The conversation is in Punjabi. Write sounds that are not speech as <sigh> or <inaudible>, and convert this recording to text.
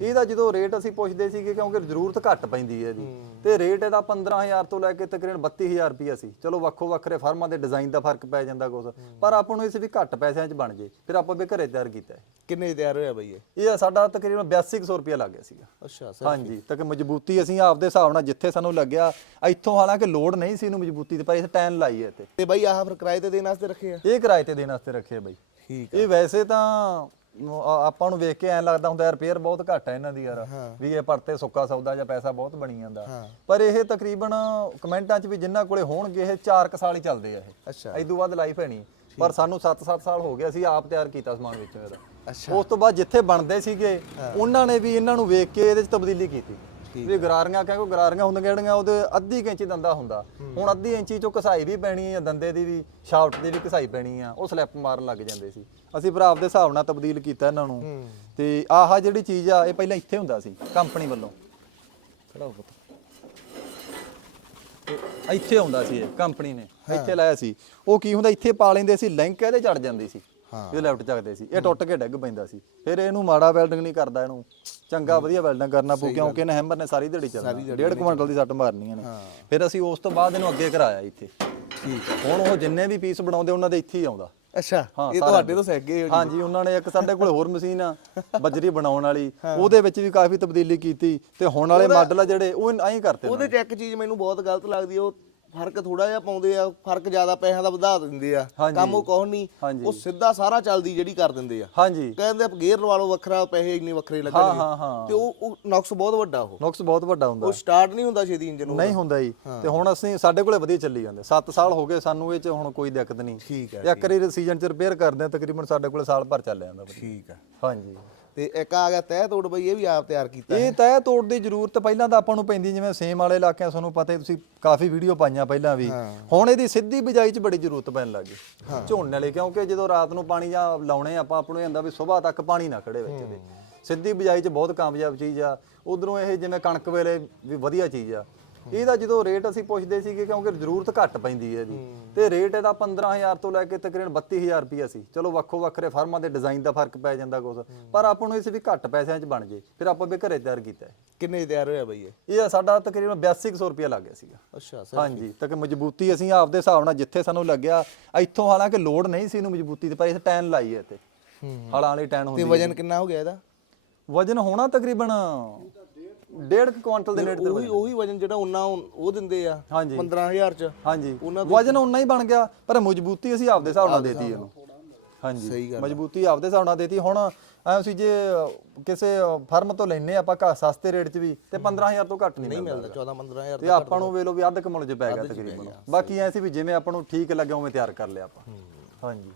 ਇਹਦਾ ਜਦੋਂ ਰੇਟ ਅਸੀਂ ਪੁੱਛਦੇ ਸੀਗੇ ਕਿਉਂਕਿ ਜ਼ਰੂਰਤ ਘੱਟ ਪੈਂਦੀ ਹੈ ਜੀ ਤੇ ਰੇਟ ਇਹਦਾ 15000 ਤੋਂ ਲੈ ਕੇ ਤਕਰੀਬਨ 32000 ਰੁਪਈਆ ਸੀ। ਚਲੋ ਵੱਖੋ ਵੱਖਰੇ ਫਰਮਾਂ ਦੇ ਡਿਜ਼ਾਈਨ ਦਾ ਫ਼ਰਕ ਪੈ ਜਾਂਦਾ ਕੁਛ ਪਰ ਆਪਾਂ ਨੂੰ ਇਸ ਵੀ ਘੱਟ ਪੈਸਿਆਂ 'ਚ ਬਣ ਜੇ ਫਿਰ ਆਪਾਂ ਵੀ ਘਰੇ ਤਿਆਰ ਕੀਤਾ ਹੈ। ਕਿੰਨੇ 'ਚ ਤਿਆਰ ਹੋਇਆ ਬਈ ਇਹ? ਇਹ ਸਾਡਾ ਤਕਰੀਬਨ 8200 ਰੁਪਈਆ ਲੱਗ ਗਿਆ ਸੀਗਾ। ਅੱਛਾ ਹਾਂਜੀ ਤੱਕ ਮਜ਼ਬੂਤੀ ਅਸੀਂ ਆਪਦੇ ਹਿਸਾਬ ਨਾਲ ਜਿੱਥੇ ਸਾਨੂੰ ਲੱਗਿਆ ਇੱਥੋਂ ਹਾਲਾਂਕਿ ਲੋਡ ਨਹੀਂ ਸੀ ਇਹਨੂੰ ਮਜ਼ਬੂਤੀ ਤੇ ਪਰ ਇਹ ਟੈਨ ਲਾਈ ਹੈ ਤੇ ਤੇ ਬਾਈ ਆਹ ਫਿਰ ਕਿਰਾਏ ਤੇ ਦੇਣ ਵਾਸਤੇ ਰੱਖੇ ਆ? ਇਹ ਕਿਰਾਏ ਤੇ ਦੇਣ ਵਾਸਤੇ ਰੱਖੇ ਬਈ। ਠੀਕ ਇਹ ਵੈਸੇ ਤਾਂ ਆ- ਆਪਾਂ ਨੂੰ ਵੇਖ ਕੇ ਐਂ ਲੱਗਦਾ ਹੁੰਦਾ ਰਿਪੇਅਰ ਬਹੁਤ ਘੱਟ ਹੈ ਇਹਨਾਂ ਦੀ ਯਾਰ ਵੀ ਇਹ ਪਰਤੇ ਸੁੱਕਾ ਸੌਦਾ ਜਾਂ ਪੈਸਾ ਬਹੁਤ ਬਣੀ ਜਾਂਦਾ। ਪਰ ਇਹ ਤਕਰੀਬਨ ਕਮੈਂਟਾਂ 'ਚ ਵੀ ਜਿਨ੍ਹਾਂ ਕੋਲੇ ਹੋਣਗੇ ਇਹ 4 ਸਾਲ ਹੀ ਚੱਲਦੇ ਆ ਇਹ। ਅੱਛਾ। ਇਦੋਂ ਬਾਅਦ ਲਾਈਫ ਹੈ ਨਹੀਂ। ਪਰ ਸਾਨੂੰ 7-7 ਸਾਲ ਹੋ ਗਏ ਅਸੀਂ ਆਪ ਤਿਆਰ ਕੀਤਾ ਸਮਾਨ ਵਿੱਚੋਂ ਇਹਦਾ ਅੱਛਾ। ਉਸ ਤੋਂ ਬਾਅਦ ਜਿੱਥੇ ਬਣਦੇ ਸੀਗੇ ਉਹਨਾਂ ਨੇ ਵੀ ਇਹਨਾਂ ਨੂੰ ਵੇਖ ਕੇ ਇਹਦੇ 'ਚ ਤਬਦੀਲੀ ਕੀਤੀ। ਵੀ ਗਰਾਰੀਆਂ ਕਹਿੰਦੇ ਗਰਾਰੀਆਂ ਹੁੰਦੀਆਂ ਜਿਹੜੀਆਂ ਉਹਦੇ ਅੱਧੀ ਇੰਚੀ ਦੰਦਾ ਹੁੰਦਾ। ਹੁਣ ਅੱਧੀ ਇੰਚੀ ਚੋਂ ਘਸਾਈ ਵੀ ਪੈਣੀ ਹੈ ਦੰਦੇ ਦੀ ਵੀ ਸ਼ਾਫਟ ਦੀ ਵੀ ਘਸਾਈ ਪੈਣੀ ਆ ਉਹ ਸਲਿੱਪ ਮਾਰਨ ਲੱਗ ਜਾਂਦੇ ਸੀ। ਅਸੀਂ ਭਰਾ ਆਪਦੇ ਹਿਸਾਬ ਨਾਲ ਤਬਦੀਲ ਕੀਤਾ ਇਹਨਾਂ ਨੂੰ। ਤੇ ਆਹ ਜਿਹੜੀ ਚੀਜ਼ ਆ ਇਹ ਪਹਿਲਾਂ ਇੱਥੇ ਹੁੰਦਾ ਸੀ ਕੰਪਨੀ ਵੱਲੋਂ। ਖੜਾ ਹੋ ਪੁੱਤ। ਇੱਥੇ ਆਉਂਦਾ ਸੀ ਇਹ ਕੰਪਨੀ ਨੇ। ਇੱਥੇ ਲਾਇਆ ਸੀ। ਉਹ ਕੀ ਹੁੰਦਾ ਇੱਥੇ ਪਾ ਲੈਂਦੇ ਸੀ ਲਿੰਕ ਇਹਦੇ ਚੜ ਜਾਂਦੀ ਸੀ। ਇਹ ਲੈਫਟ ਚੱਕਦੇ ਸੀ। ਇਹ ਟੁੱਟ ਕੇ ਡਿੱਗ ਪੈਂਦਾ ਸੀ। ਫਿਰ ਇਹਨੂੰ ਮਾੜਾ ਵੈਲਡਿੰਗ ਨਹੀਂ ਕਰਦਾ ਇਹਨੂੰ। ਚੰਗਾ ਵਧੀਆ ਵੈਲਡਿੰਗ ਕਰਨਾ ਪਊ ਕਿਉਂਕਿ ਇਹਨੇ ਹੈਮਰ ਨੇ ਸਾਰੀ ਦਿਹਾੜੀ ਚੱਲਣਾ। ਡੇਢ ਕੁਇੰਟਲ ਦੀ ਸੱਟ ਮਾਰਨੀ ਇਹਨੇ। ਫਿਰ ਅਸੀਂ ਉਸ ਤੋਂ ਬਾਅਦ ਇਹਨੂੰ ਅੱਗੇ ਕਰਾਇਆ ਇੱਥੇ। ਠੀਕ ਹੁਣ ਉਹ ਜਿੰਨੇ ਵੀ ਪੀਸ ਬਣਾਉਂਦੇ ਉਹਨਾਂ ਦੇ ਇੱਥੇ ਹੀ ਆਉਂਦਾ। ਅੱਛਾ ਇਹ ਤੁਹਾਡੇ ਤੋਂ ਸਿੱਖ ਗਏ। ਹਾਂਜੀ ਉਹਨਾਂ ਨੇ ਇੱਕ ਸਾਡੇ ਕੋਲ ਹੋਰ ਮਸ਼ੀਨ ਆ <laughs> ਬਜਰੀ ਬਣਾਉਣ ਵਾਲੀ। ਉਹਦੇ ਵਿੱਚ ਵੀ ਕਾਫੀ ਤਬਦੀਲੀ ਕੀਤੀ ਤੇ ਹੁਣ ਵਾਲੇ ਮਾਡਲ ਆ ਜਿਹੜੇ ਉਹ ਐਂ ਕਰਤੇ ਉਹਦੇ ਚ ਇੱਕ ਚੀਜ਼ ਮੈਨੂੰ ਬਹੁਤ ਗਲਤ ਲੱਗਦੀ ਉਹ ਫ਼ਰਕ ਥੋੜਾ ਜਿਹਾ ਪਾਉਂਦੇ ਆ ਫ਼ਰਕ ਜ਼ਿਆਦਾ ਪੈਸਿਆਂ ਦਾ ਵਧਾ ਦਿੰਦੇ ਆ। ਹਾਂਜੀ। ਕੰਮ ਉਹ ਕੋਹ ਨਹੀਂ ਹਾਂਜੀ। ਉਹ ਸਿੱਧਾ ਸਾਰਾ ਚੱਲਦੀ ਜਿਹੜੀ ਕਰ ਦਿੰਦੇ ਆ। ਹਾਂਜੀ। ਕਹਿੰਦੇ ਆ ਗੇਅਰ ਲਵਾ ਲਓ ਵੱਖਰਾ ਪੈਸੇ ਇੰਨੇ ਵੱਖਰੇ ਹਾਂ ਲੱਗਣਗੇ। ਹਾਂ ਹਾਂ ਤੇ ਉਹ ਉਹ ਨੁਕਸ ਬਹੁਤ ਵੱਡਾ ਉਹ। ਨੁਕਸ ਬਹੁਤ ਵੱਡਾ ਹੁੰਦਾ। ਉਹ ਸਟਾਰਟ ਨਹੀਂ ਹੁੰਦਾ ਛੇਤੀ ਇੰਜਨ ਨਹੀਂ ਹੁੰਦਾ ਜੀ। ਤੇ ਹੁਣ ਅਸੀਂ ਸਾਡੇ ਕੋਲੇ ਵਧੀਆ ਚੱਲੀ ਜਾਂਦੇ। 7 ਸਾਲ ਹੋ ਗਏ ਸਾਨੂੰ ਇਹ ਚ ਹੁਣ ਕੋਈ ਦਿੱਕਤ ਨਹੀਂ। ਠੀਕ ਹੈ ਇੱਕ ਵਾਰੀ ਸੀਜ਼ਨ ਚ ਰਿਪੇਅਰ ਕਰਦੇ ਆ ਤਕਰੀਬਨ ਸਾਡੇ ਕੋਲੇ ਸਾਲ ਭਰ ਚੱਲ ਜਾਂਦਾ ਵਧੀਆ। ਠੀਕ ਆ ਹਾਂਜੀ। ਤੇ ਇੱਕ ਆ ਗਿਆ ਤਹਿ ਤੋੜ ਬਈ ਇਹ ਵੀ ਆਪ ਤਿਆਰ ਕੀਤਾ ਇਹ ਤੈ ਤੋੜ ਦੀ ਜ਼ਰੂਰਤ ਪਹਿਲਾਂ ਤਾਂ ਆਪਾਂ ਨੂੰ ਪੈਂਦੀ ਜਿਵੇਂ ਸੇਮ ਵਾਲੇ ਇਲਾਕਿਆਂ ਤੁਹਾਨੂੰ ਪਤਾ ਹੀ ਤੁਸੀਂ ਕਾਫੀ ਵੀਡੀਓ ਪਾਈਆਂ ਪਹਿਲਾਂ ਵੀ। ਹੁਣ ਇਹਦੀ ਸਿੱਧੀ ਬਿਜਾਈ 'ਚ ਬੜੀ ਜ਼ਰੂਰਤ ਪੈਣ ਲੱਗੀ ਝੋਨੇ ਵਾਲੇ ਕਿਉਂਕਿ ਜਦੋਂ ਰਾਤ ਨੂੰ ਪਾਣੀ ਜਾਂ ਲਾਉਣੇ ਆਪਾਂ ਆਪਾਂ ਨੂੰ ਇਹ ਹੁੰਦਾ ਵੀ ਸਵੇਰ ਤੱਕ ਪਾਣੀ ਨਾ ਖੜੇ ਵਿੱਚ ਦੇ। ਸਿੱਧੀ ਬਿਜਾਈ 'ਚ ਬਹੁਤ ਕਾਮਯਾਬ ਚੀਜ਼ ਆ। ਉਧਰੋਂ ਇਹ ਜਿਵੇਂ ਕਣਕ ਵੇਲੇ ਵੀ ਵਧੀਆ ਚੀਜ਼ ਆ। ਇਹਦਾ ਜਦੋਂ ਰੇਟ ਅਸੀਂ ਪੁੱਛਦੇ ਸੀਗੇ ਕਿਉਂਕਿ ਜ਼ਰੂਰਤ ਘੱਟ ਪੈਂਦੀ ਹੈ ਜੀ ਤੇ ਰੇਟ ਇਹਦਾ 15000 ਤੋਂ ਲੈ ਕੇ ਤਕਰੀਬਨ 32000 ਰੁਪਈਆ ਸੀ। ਚਲੋ ਵੱਖੋ ਵੱਖਰੇ ਫਰਮਾਂ ਦੇ ਡਿਜ਼ਾਈਨ ਦਾ ਫ਼ਰਕ ਪੈ ਜਾਂਦਾ ਕੁਛ ਪਰ ਆਪਾਂ ਨੂੰ ਇਸ ਵੀ ਘੱਟ ਪੈਸਿਆਂ 'ਚ ਬਣ ਜੇ ਫਿਰ ਆਪਾਂ ਵੀ ਘਰੇ ਤਿਆਰ ਕੀਤਾ ਕਿੰਨੇ ਤਿਆਰ ਹੋਇਆ ਬਈ ਇਹ? ਇਹ ਸਾਡਾ ਤਕਰੀਬਨ 8200 ਰੁਪਇਆ ਲੱਗ ਗਿਆ ਸੀਗਾ। ਅੱਛਾ ਹਾਂਜੀ ਤੱਕ ਮਜ਼ਬੂਤੀ ਅਸੀਂ ਆਪਦੇ ਹਿਸਾਬ ਨਾਲ ਜਿੱਥੇ ਸਾਨੂੰ ਲੱਗਿਆ ਇੱਥੋਂ ਹਾਲਾਂਕਿ ਲੋਡ ਨਹੀਂ ਸੀ ਇਹਨੂੰ ਮਜ਼ਬੂਤੀ ਤੇ ਪਰ ਇਹ ਟੈਨ ਲਾਈ ਹੈ ਤੇ ਹਾਲਾਂ ਵਾਲੀ ਟੈਨ ਤੇ ਹੁੰਦੀ ਵਜਨ ਕਿੰਨਾ ਹੋ ਗਿਆ ਇਹਦਾ? ਵਜਨ ਹੋਣਾ ਤਕਰੀਬਨ 1.5 ਕੁਇੰਟਲ ਦੇ ਨੇੜੇ ਤੇ ਉਹੀ ਉਹੀ ਵਜਨ ਜਿਹੜਾ ਉਹਨਾਂ ਉਹ ਦਿੰਦੇ ਆ ਹਾਂਜੀ। 15000 ਚ। ਹਾਂਜੀ। ਵਜਨ ਉਨਾ ਹੀ ਬਣ ਗਿਆ ਪਰ ਮਜ਼ਬੂਤੀ ਅਸੀਂ ਆਪਦੇ ਹਿਸਾਬ ਨਾਲ ਦੇਤੀ ਇਹਨੂੰ। ਸਹੀ ਹਾਂਜੀ। ਗੱਲ ਮਜ਼ਬੂਤੀ ਆਪਦੇ ਹਿਸਾਬ ਨਾਲ ਦੇਤੀ। ਹੁਣ ਐ ਅਸੀਂ ਜੇ ਅ, ਕਿਸੇ ਫਰਮ ਤੋਂ ਲੈਨੇ ਆਪਾਂ ਘਾ ਸਸਤੇ ਰੇਟ 'ਚ ਵੀ ਤੇ 15000 ਤੋਂ ਘੱਟ ਨਹੀਂ ਮਿਲਦਾ। ਮਿਲਦਾ 14 15000 ਤੇ ਆਪਾਂ ਨੂੰ ਵੇਲੋ ਵੀ ਅੱਧ ਕਮਲ 'ਚ ਪੈ ਗਿਆ ਤਕਰੀਬਨ। ਬਾਕੀ ਐ ਸੀ ਵੀ ਜਿਵੇਂ ਆਪਾਂ ਨੂੰ ਠੀਕ ਲੱਗਿਆ ਉਵੇਂ ਤਿਆਰ ਕਰ ਲਿਆ ਆਪਾਂ। ਹਾਂਜੀ।